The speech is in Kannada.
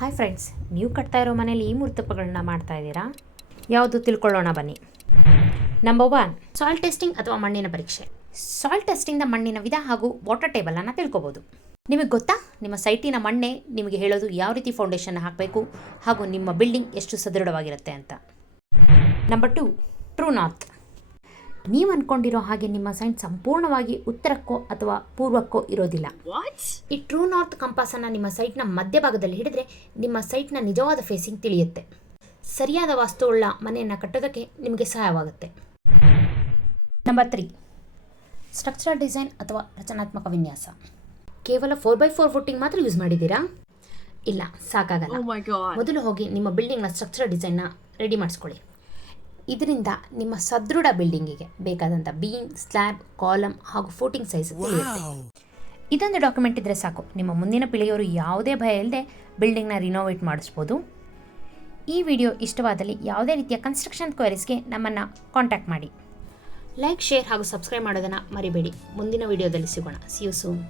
ಹಾಯ್ ಫ್ರೆಂಡ್ಸ್, ನೀವು ಕಟ್ತಾ ಇರೋ ಮನೇಲಿ ಈ ಮೂರ್ತಪಗಳನ್ನ ಮಾಡ್ತಾ ಇದ್ದೀರಾ? ಯಾವುದು ತಿಳ್ಕೊಳ್ಳೋಣ ಬನ್ನಿ. ನಂಬರ್ 1, ಸಾಯಿಲ್ ಟೆಸ್ಟಿಂಗ್ ಅಥವಾ ಮಣ್ಣಿನ ಪರೀಕ್ಷೆ. ಸಾಯಿಲ್ ಟೆಸ್ಟಿಂಗ್ನ ಮಣ್ಣಿನ ವಿಧ ಹಾಗೂ ವಾಟರ್ ಟೇಬಲನ್ನು ತಿಳ್ಕೊಬೋದು. ನಿಮಗೆ ಗೊತ್ತಾ, ನಿಮ್ಮ ಸೈಟಿನ ಮಣ್ಣೆ ನಿಮಗೆ ಹೇಳೋದು ಯಾವ ರೀತಿ ಫೌಂಡೇಶನ್ ಹಾಕಬೇಕು ಹಾಗೂ ನಿಮ್ಮ ಬಿಲ್ಡಿಂಗ್ ಎಷ್ಟು ಸದೃಢವಾಗಿರುತ್ತೆ ಅಂತ. Number 2, true north. ನೀವು ಅಂದ್ಕೊಂಡಿರೋ ಹಾಗೆ ನಿಮ್ಮ ಸೈಟ್ ಸಂಪೂರ್ಣವಾಗಿ ಉತ್ತರಕ್ಕೋ ಅಥವಾ ಪೂರ್ವಕ್ಕೋ ಇರೋದಿಲ್ಲ. ಈ ಟ್ರೂ ನಾರ್ತ್ ಕಂಪಾಸನ್ನು ನಿಮ್ಮ ಸೈಟ್ನ ಮಧ್ಯಭಾಗದಲ್ಲಿ ಹಿಡಿದ್ರೆ ನಿಮ್ಮ ಸೈಟ್ನ ನಿಜವಾದ ಫೇಸಿಂಗ್ ತಿಳಿಯುತ್ತೆ. ಸರಿಯಾದ ವಾಸ್ತುವುಳ್ಳ ಮನೆಯನ್ನು ಕಟ್ಟೋದಕ್ಕೆ ನಿಮಗೆ ಸಹಾಯವಾಗುತ್ತೆ. ನಂಬರ್ 3, ಸ್ಟ್ರಕ್ಚರಲ್ ಡಿಸೈನ್ ಅಥವಾ ರಚನಾತ್ಮಕ ವಿನ್ಯಾಸ. ಕೇವಲ 4x4 ಫುಟ್ಟಿಂಗ್ ಮಾತ್ರ ಯೂಸ್ ಮಾಡಿದ್ದೀರಾ? ಇಲ್ಲ, ಸಾಕಾಗಲ್ಲ. ಮೊದಲು ಹೋಗಿ ನಿಮ್ಮ ಬಿಲ್ಡಿಂಗ್ನ ಸ್ಟ್ರಕ್ಚರಲ್ ಡಿಸೈನ್ನ ರೆಡಿ ಮಾಡಿಸ್ಕೊಳ್ಳಿ. ಇದರಿಂದ ನಿಮ್ಮ ಸದೃಢ ಬಿಲ್ಡಿಂಗಿಗೆ ಬೇಕಾದಂಥ ಬೀಮ್, ಸ್ಲ್ಯಾಬ್, ಕಾಲಮ್ ಹಾಗೂ ಫೂಟಿಂಗ್ ಸೈಜ್ ತಿಳಿಯುತ್ತೆ. ಇದೊಂದು ಡಾಕ್ಯುಮೆಂಟ್ ಇದ್ದರೆ ಸಾಕು, ನಿಮ್ಮ ಮುಂದಿನ ಪೀಳಿಗೆಯವರು ಯಾವುದೇ ಭಯ ಇಲ್ಲದೆ ಬಿಲ್ಡಿಂಗ್ನ ರಿನೋವೇಟ್ ಮಾಡಿಸ್ಬೋದು. ಈ ವಿಡಿಯೋ ಇಷ್ಟವಾದಲ್ಲಿ ಯಾವುದೇ ರೀತಿಯ ಕನ್ಸ್ಟ್ರಕ್ಷನ್ ಕ್ವೈರೀಸ್ಗೆ ನಮ್ಮನ್ನು ಕಾಂಟ್ಯಾಕ್ಟ್ ಮಾಡಿ. ಲೈಕ್, ಶೇರ್ ಹಾಗೂ ಸಬ್ಸ್ಕ್ರೈಬ್ ಮಾಡೋದನ್ನು ಮರಿಬೇಡಿ. ಮುಂದಿನ ವಿಡಿಯೋದಲ್ಲಿ ಸಿಗೋಣ. See you soon.